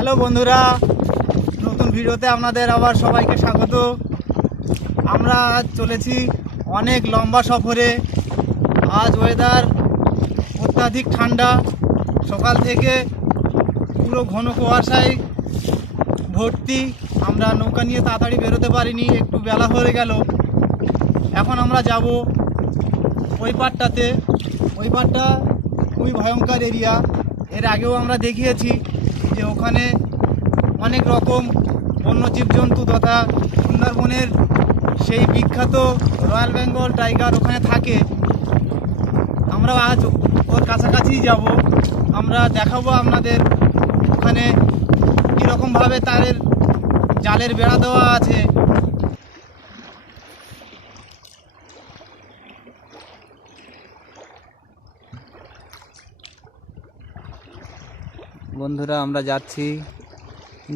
Hello বন্ধুরা, নতুন ভিডিওতে আপনাদের আবার সবাইকে স্বাগত। আমরা চলেছি অনেক লম্বা সফরে। আজ ওয়েদার অত্যাধিক ঠান্ডা। সকাল থেকে পুরো ঘন কুয়াশায় ভর্তি। আমরা নৌকা নিয়ে তাড়াতাড়ি বেরোতে পারিনি, একটু বেলা হয়ে গেল। এখন আমরা যাব ওই পাটটাতে ওই পাটটা খুবই ভয়ঙ্কর এরিয়া এর আগেও আমরা দেখিয়েছি। যে ওখানে অনেক রকম বন্য জীবজন্তু তথা সুন্দরবনের সেই বিখ্যাত রয়্যাল বেঙ্গল টাইগার ওখানে থাকে। আমরা আজ ওর কাছাকাছি যাব। আমরা দেখাবো আপনাদের ওখানে কীরকমভাবে তারের জালের বেড়া দেওয়া আছে। বন্ধুরা, আমরা যাচ্ছি।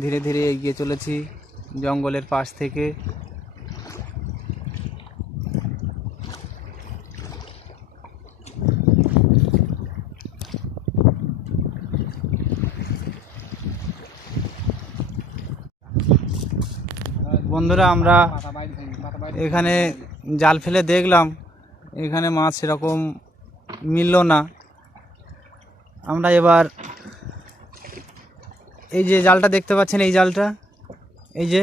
ধীরে ধীরে এগিয়ে চলেছি জঙ্গলের পাশ থেকে। বন্ধুরা, আমরা এখানে জাল ফেলে দেখলাম। এখানে মাছ সেরকম মিলল না। আমরা এবার এই যে জালটা দেখতে পাচ্ছেন, এই জালটা, এই যে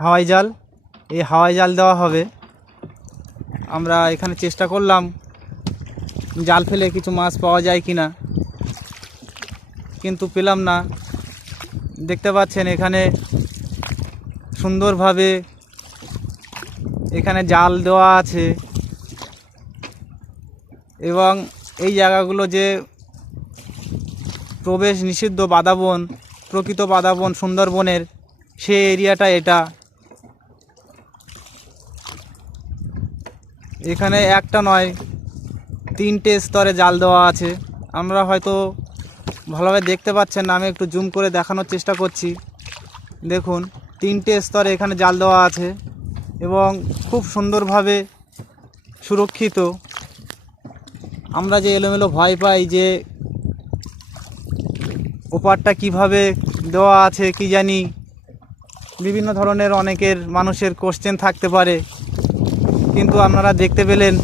হাওয়াই জাল, এই হাওয়াই জাল দেওয়া হবে। আমরা এখানে চেষ্টা করলাম জাল ফেলে কিছু মাছ পাওয়া যায় কি না কিন্তু পেলাম না। দেখতে পাচ্ছেন, এখানে সুন্দরভাবে এখানে জাল দেওয়া আছে। এবং এই জায়গাগুলো যে প্রবেশ নিষিদ্ধ বাদাবন প্রকৃত বাদাবন সুন্দরবনের সে এরিয়াটা এটা। এখানে একটা নয়, তিনটে স্তরে জাল দেওয়া আছে। আমরা হয়তো ভালোভাবে দেখতে পাচ্ছেন না, আমি একটু জুম করে দেখানোর চেষ্টা করছি। দেখুন, তিনটে স্তরে এখানে জাল দেওয়া আছে এবং খুব সুন্দরভাবে সুরক্ষিত। আমরা যে এলোমেলো ভয় পাই যে ওপারটা কীভাবে দেওয়া আছে কি জানি। বিভিন্ন ধরনের অনেকের মানুষের কোশ্চেন থাকতে পারে। কিন্তু আপনারা দেখতে পেলেন,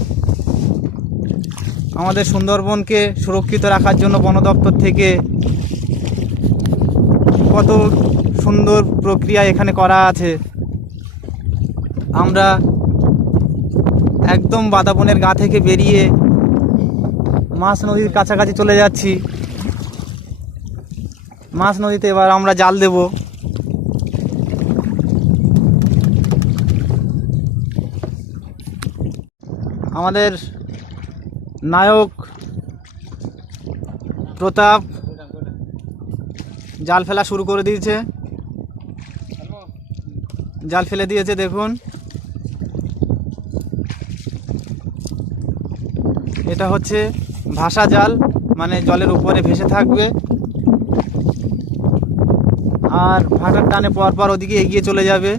আমাদের সুন্দরবনকে সুরক্ষিত রাখার জন্য বন দপ্তর থেকে কত সুন্দর প্রক্রিয়া এখানে করা আছে। আমরা একদম বাদাবনের গা থেকে বেরিয়ে মাছ নদীর কাছাকাছি চলে যাচ্ছি। মাছ নদীতে এবার আমরা জাল দেব। আমাদের নায়ক প্রতাপ জাল ফেলা শুরু করে দিয়েছে। জাল ফেলে দিয়েছে, দেখুন। এটা হচ্ছে ভাষা জাল মানে জলের উপরে ভেসে থাকবে। আর ভাটার টানে পর পর ওদিকে এগিয়ে চলে যাবে।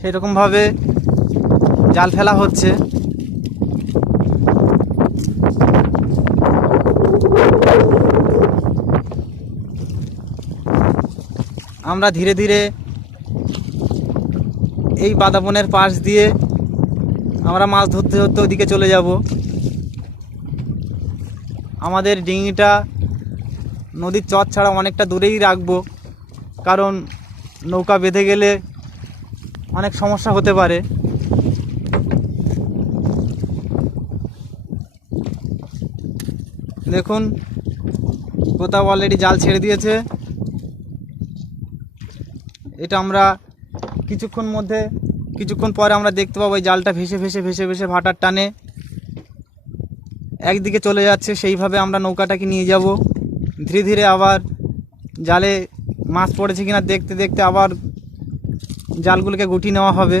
সেরকমভাবে জাল ফেলা হচ্ছে। আমরা ধীরে ধীরে এই বাদাবনের পাশ দিয়ে আমরা মাছ ধরতে ধরতে ওদিকে চলে যাব। আমাদের ডিঙিটা নদীর চর ছাড়া অনেকটা দূরেই রাখব। কারণ নৌকা বেঁধে গেলে অনেক সমস্যা হতে পারে। দেখুন প্রতাপ অলরেডি জাল ছেড়ে দিয়েছে। এটা আমরা কিছুক্ষণ মধ্যে, কিছুক্ষণ পরে আমরা দেখতে পাবো এই জালটা ভেসে ভেসে ভেসে ভেসে ভাটার টানে একদিকে চলে যাচ্ছে। সেইভাবে আমরা নৌকাটাকে নিয়ে যাব। ধীরে ধীরে আবার জালে মাছ পড়েছে কিনা দেখতে দেখতে আবার জালগুলোকে গুটি নেওয়া হবে।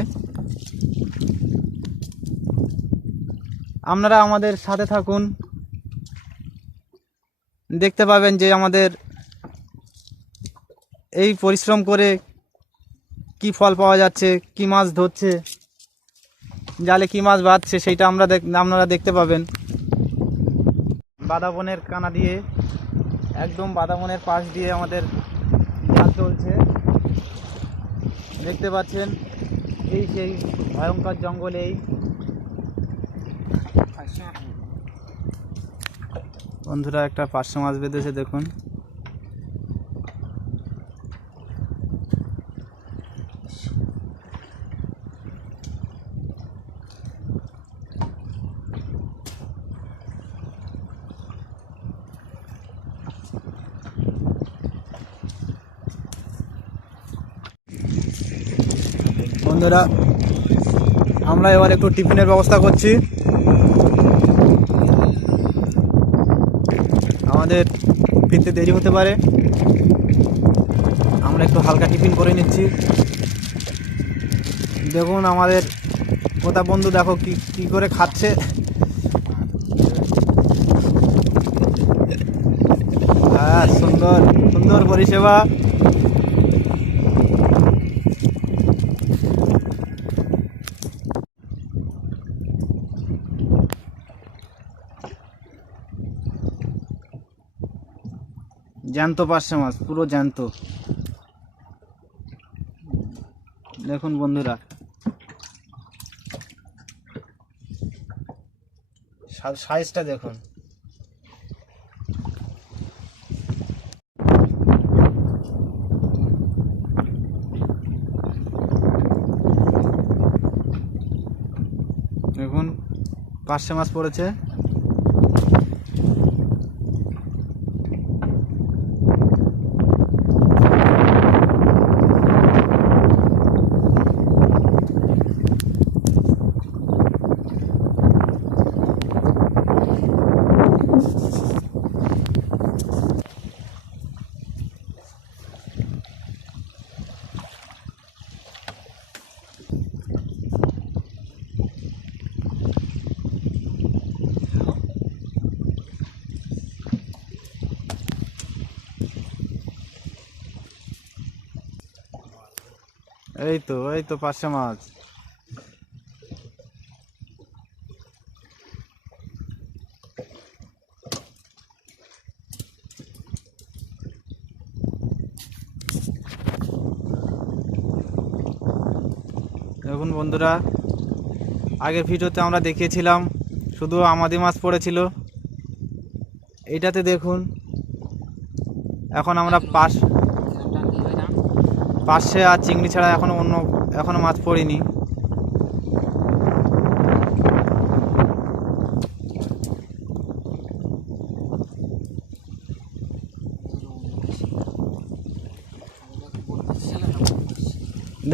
আপনারা আমাদের সাথে থাকুন। দেখতে পাবেন যে আমাদের এই পরিশ্রম করে কি ফল পাওয়া যাচ্ছে, কি মাছ ধরছে, জালে কি মাছ বাঁধছে সেইটা আমরা আপনারা দেখতে পাবেন। বাদাবনের কানা দিয়ে, একদম বাদাবনের পাশ দিয়ে আমাদের চলছে। দেখতে পাচ্ছেন এই সেই ভয়ঙ্কর জঙ্গলে এই বন্ধুরা একটা পার্শ্ব মাছ বেঁধেছে দেখুন। বন্ধুরা, আমরা এবার একটু টিফিনের ব্যবস্থা করছি। আমাদের ফিরতে দেরি হতে পারে। আমরা একটু হালকা টিফিন করে নিচ্ছি। দেখুন, আমাদের কোথা বন্ধু দেখো কি কি করে খাচ্ছে। হ্যাঁ সুন্দর সুন্দর পরিষেবা। জ্যান্ত পার্শে মাছ পুরো জ্যান্ত। দেখুন বন্ধুরা। সাইজটা দেখুন। দেখুন পার্শে মাছ পড়েছে। এই তো এই তো পার্শে মাছ। দেখুন বন্ধুরা, আগের ভিডিওতে আমরা দেখিয়েছিলাম, শুধু আমাদি মাছ পড়েছিল। এইটাতে দেখুন, এখন আমরা পাশ পাশে আর চিংড়ি ছাড়া এখনও অন্য, এখনও মাছ পড়িনি।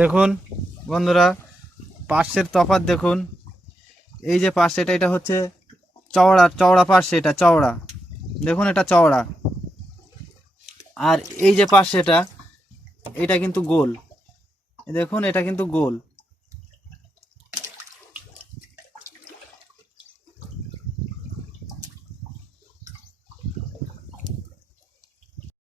দেখুন বন্ধুরা পার্শ্বের তফাৎ দেখুন। এই যে পার্শ্ব এটা এটা হচ্ছে চওড়া চওড়া পার্শ্ব এটা, চওড়া। দেখুন এটা চওড়া। আর এই যে পার্শ্ব এটা এটা কিন্তু গোল। দেখুন এটা কিন্তু গোল।